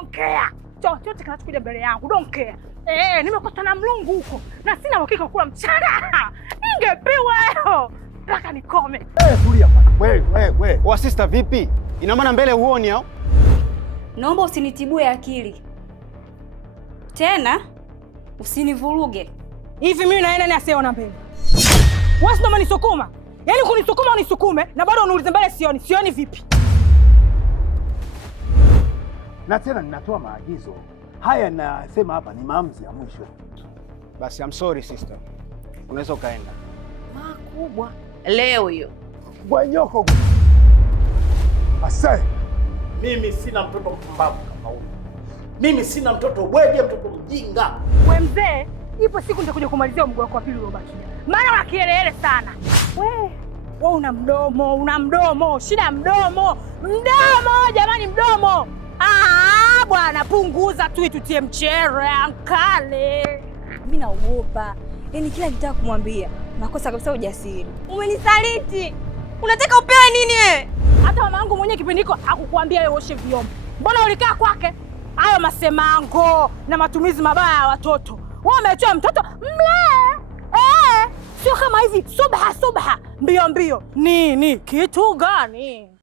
don't care. Chochote kinachokuja mbele yangu, don't care. Nimekosa na mlungu huko na sina uhakika kula mchana. Ningepewa leo mpaka nikome. Tulia bwana. Wewe. Wa sister vipi? Ina maana mbele uoni au? Naomba usinitibue akili. Tena usinivuruge. Hivi mimi naenda ni asiyeona mbele. Wewe ndo unanisukuma. Yaani kunisukuma unisukume na bado unauliza mbele sioni. Sioni vipi? Na tena ninatoa maagizo. Haya nasema hapa ni maamuzi ya mwisho. Basi I'm sorry sister. Unaweza ukaenda. Makubwa. Leo hiyo. Bwanyoko. Asante. Mimi sina mtoto mpumbavu kama huyu. Mimi sina mtoto bwege, mtoto mjinga. Wewe mzee, ipo siku nitakuja kumalizia mguu wako wa pili uliobakia. Maana una kielele sana. Wewe una mdomo, shida mdomo. Mdomo jamani, mdomo. Bwana punguza tu itutie mchere ankale. Mimi naogopa. Yaani kila nikitaka kumwambia nakosa kabisa ujasiri. Umenisaliti. Unataka upewe nini wewe? Hata mama yangu mwenyewe kipindi hiko hakukuambia wewe oshe vyombo. Mbona ulikaa kwake? Hayo masemango na matumizi mabaya ya watoto. Wewe umeacha mtoto mle. Sio kama hivi subha mbio. Nini? Kitu gani?